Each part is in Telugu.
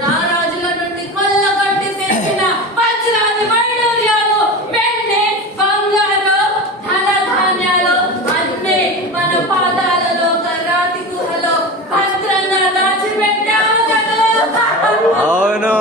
రారాజుల నుండి కొల్లగొట్టి తెచ్చిన వజ్రాది వైడూర్యాలు, వెండి బంగారు ధనధాన్యాలు అన్నీ మన పాదాలలో రాతి గుహలో భద్రంగా దాచిపెట్టావు కదా. అవును.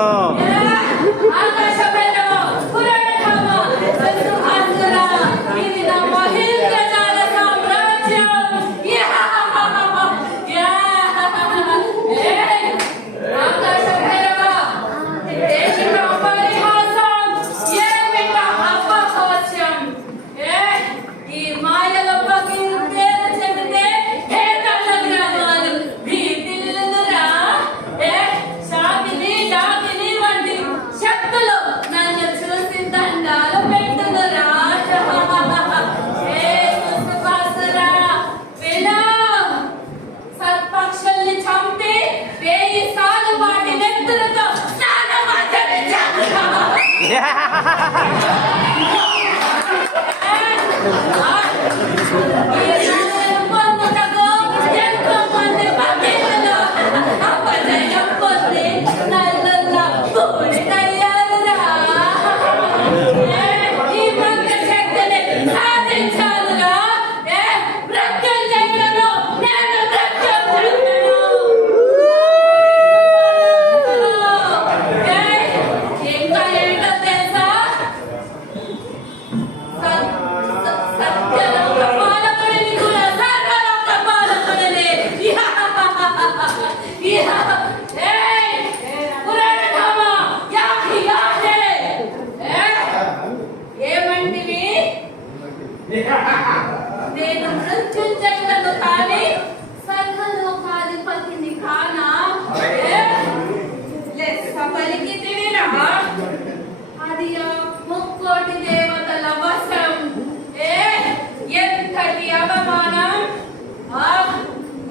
నేను మృత్యుంజయుడను కానీ సర్వలోకాధిపతిని కానా? లెస్స పలికితివిరా, అది ఆ ముక్కోటి దేవతల వశం. ఎంతటి అవమానం!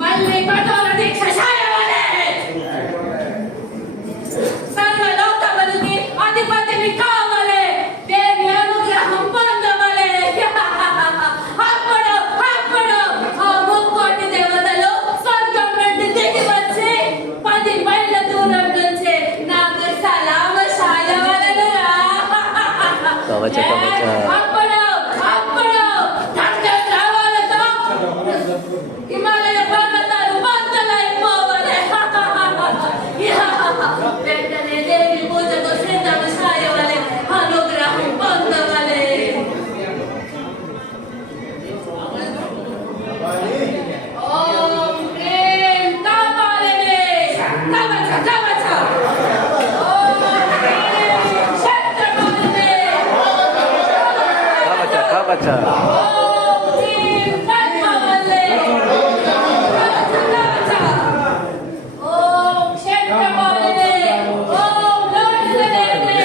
మళ్ళీ కఠోర దీక్ష చేయవలే. సర్వలోకములకి అధిపతిని కావలే, దేవి అనుగ్రహం పొందవలే. అప్పుడు ఆ ముక్కోటి దేవతలు స్వర్గం నుండి దిగి వచ్చి 10 మైళ్ళ దూరం నుంచి నాకు సలామ సాయవలెనురా. అప్పుడు ధర్మరావాలతో హిమాలయ పర్వతాలు బద్దలైపోవలే. వెంటనే దేవి పూజకు సిద్ధం సాయవలే, అనుగ్రహం పొందవలే. ఓం హ్రీం కాపాలినే కవచ కవచ. ఓం హ్రీం క్షత్రపాలినే కవచ. ఓం హ్రీం పద్మవల్లే కవచ కవచ. ఓం క్షత్రపాలినే ఓం లోహితనేత్రే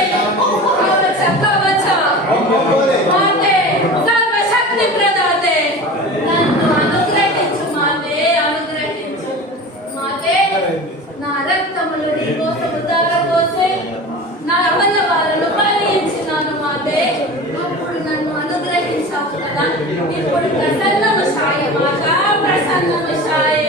కవచ కవచ. మాతే సర్వశక్తి ప్రదాతే, నన్ను అనుగ్రహించు మాతే, అనుగ్రహించు మాతే. నా రక్తములు నీ కోసము ధారపోసి నా అవయవాలను బలించినాను మాతే. అప్పుడు నన్ను అనుగ్రహించావు కదా. ఇప్పుడు ప్రసన్నము సాయ మాత, ప్రసన్నము సాయ.